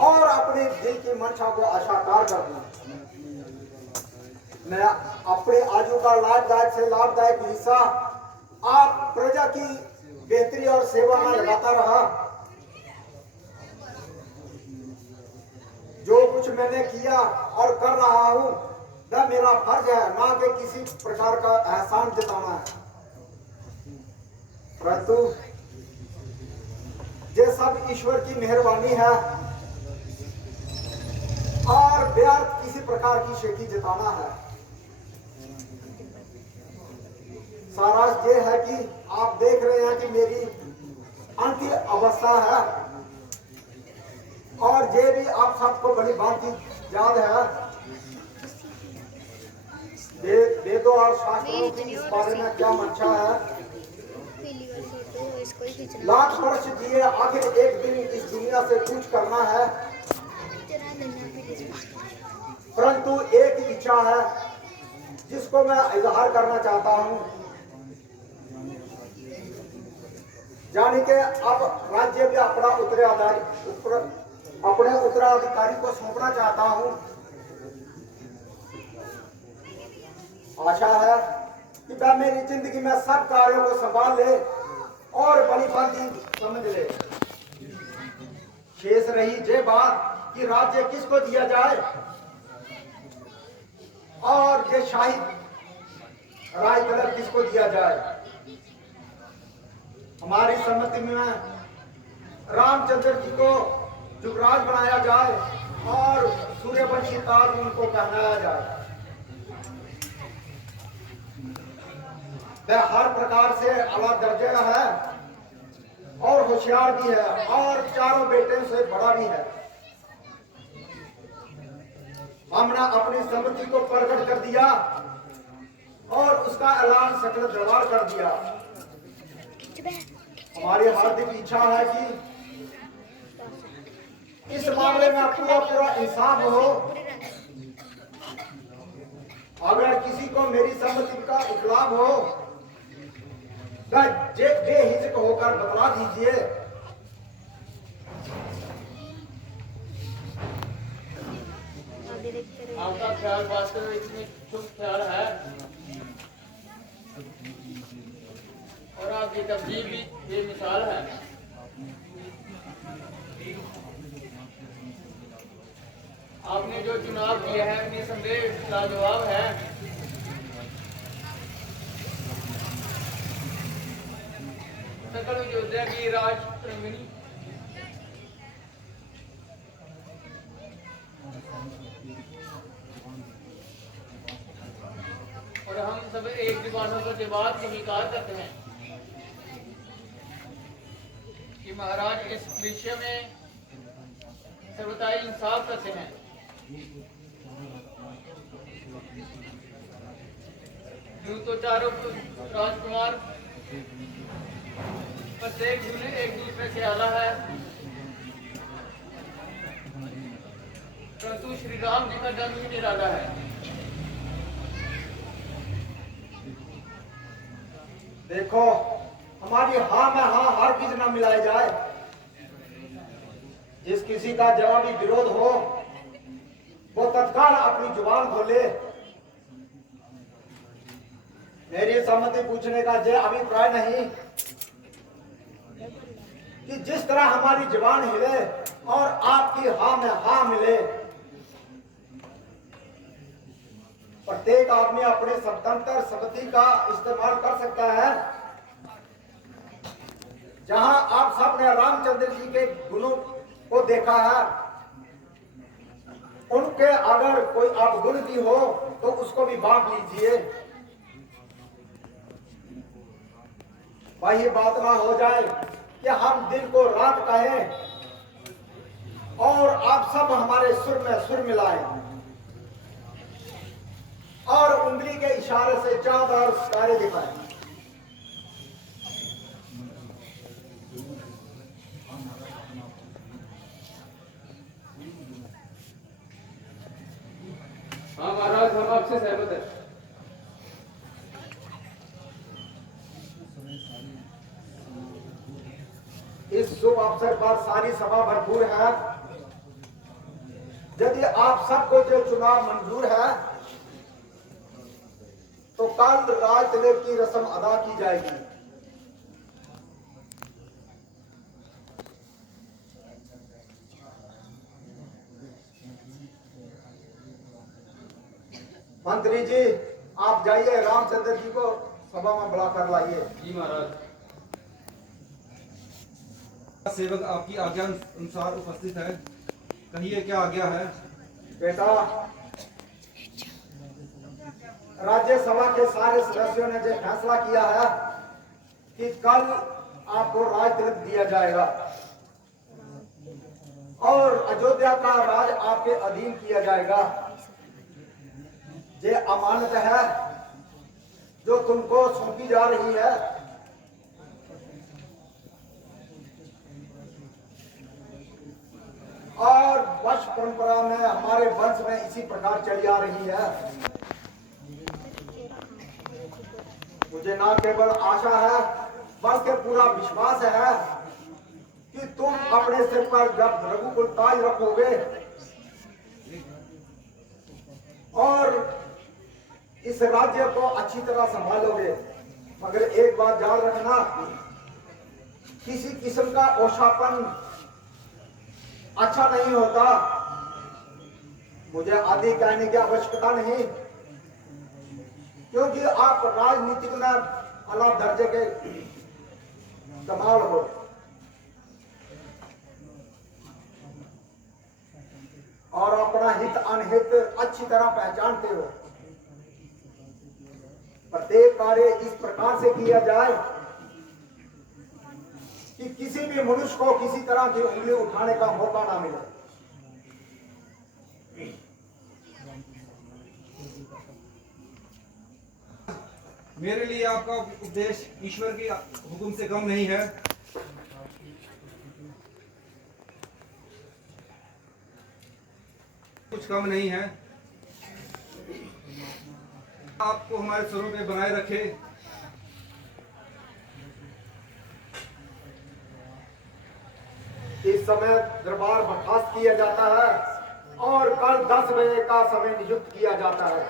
और अपने दिल की मंशा को आशाकार करना। मैं अपने आयु का लाभदायक से लाभदायक हिस्सा आप प्रजा की बेहतरी और सेवा में लगाता रहा। जो कुछ मैंने किया और कर रहा हूं वह मेरा फर्ज है, ना कि किसी प्रकार का एहसान जताना है। परंतु ये सब ईश्वर की मेहरबानी है और व्यर्थ किसी प्रकार की शेखी जताना है। सारांश ये है कि आप देख रहे हैं कि मेरी अंतिम अवस्था है और ये भी आप सबको बड़ी भांति याद है। वेदों और शास्त्रों की इस बारे में क्या मंशा है। लाख वर्ष जिए आखिर एक दिन इस दुनिया से कूच करना है, परंतु एक इच्छा है जिसको मैं इजहार करना चाहता हूं, यानी कि अब राज्य भी अपने उत्तराधिकारी को सौंपना चाहता हूं। आशा है कि वह मेरी जिंदगी में सब कार्यों को संभाल ले और बड़ी भांति समझ ले। शेष रही ये बात कि राज्य किसको दिया जाए और ये शाही राज कलर किसको दिया जाए। हमारी सम्मति में रामचंद्र जी को युवराज बनाया जाए और सूर्यवंशी ताज उनको पहनाया जाए। वह हर प्रकार से आला दर्जे का है और होशियार भी है और चारों बेटे से बड़ा भी है। हमने अपनी सम्मति को प्रकट कर दिया और उसका ऐलान सकल दरबार कर दिया। हमारी हार्दिक इच्छा है कि इस मामले में पूरा इंसाफ हो। अगर किसी को मेरी सम्मति का इखलाफ हो बेहिचक होकर बतला दीजिए। आपका ख्याल वास्तव में इतनी शुभ ख्याल है और आपकी तब्दील भी बेमिसाल है। आपने जो चुनाव किया है निसंदेह लाजवाब है। सकल योद्धा की राज तरंगिणी और हम सब एक जुबानों पर जवाब स्वीकार करते हैं कि महाराज इस विषय में सर्वथा इंसाफ करते हैं। यूं तो चारों राजकुमार प्रत्येक जूने एक दूसरे से आला है, परंतु श्री राम जी का जन्म ही निराला है। देखो हमारी हाँ में हाँ हर किसी न मिलाई जाए। जिस किसी का जवाबी विरोध हो वो तत्काल अपनी जुबान खोले। मेरी सम्मति पूछने का ये अभिप्राय नहीं कि जिस तरह हमारी जुबान हिले और आपकी हाँ में हाँ मिले। प्रत्येक आदमी अपने स्वतंत्र सम्मति का इस्तेमाल कर सकता है। जहां आप सबने रामचंद्र जी के गुणों को देखा है, उनके अगर कोई अवगुण भी हो तो उसको भी बांट लीजिए। वही बात ना हो जाए कि हम दिन को रात कहें और आप सब हमारे सुर में सुर मिलाएं और उंगली के इशारे से चांद और सितारे दिखाएं। हाँ महाराज, हम आपसे सहमत हैं। इस शुभ अवसर पर सारी सभा भरपूर है यदि आप सबको जो चुनाव मंजूर है तो कल राज तिलक की रस्म अदा की जाएगी। मंत्री जी, आप जाइए, रामचंद्र जी को सभा में बुलाकर लाइए। जी महाराज। सेवक आपकी आज्ञा अनुसार उपस्थित है, कहिए क्या आज्ञा है। बेटा, राज्यसभा के सारे सदस्यों ने जो फैसला किया है कि कल आपको राज तिलक दिया जाएगा और अयोध्या का राज आपके अधीन किया जाएगा। ये अमानत है जो तुमको सौंपी जा रही है। और वंश परंपरा में, हमारे वंश में इसी प्रकार चली आ रही है। मुझे ना केवल आशा है बल्कि पूरा विश्वास है कि तुम अपने सिर पर जब रघुकुल ताज रखोगे और इस राज्य को अच्छी तरह संभालोगे। मगर एक बात याद रखना, किसी किस्म का ओछापन अच्छा नहीं होता। मुझे आदि कहने की आवश्यकता नहीं, क्योंकि आप राजनीतिक में अला दर्जे के कमाल हो। और अपना हित अनहित अच्छी तरह पहचानते हो। प्रत्येक कार्य इस प्रकार से किया जाए कि किसी भी मनुष्य को किसी तरह की उंगली उठाने का मौका ना मिले। मेरे लिए आपका उपदेश ईश्वर के हुक्म से कम नहीं है। कुछ कम नहीं है। आपको हमारे सरों पे बनाए रखे। इस समय दरबार बर्खास्त किया जाता है और कल 10 बजे का समय नियुक्त किया जाता है।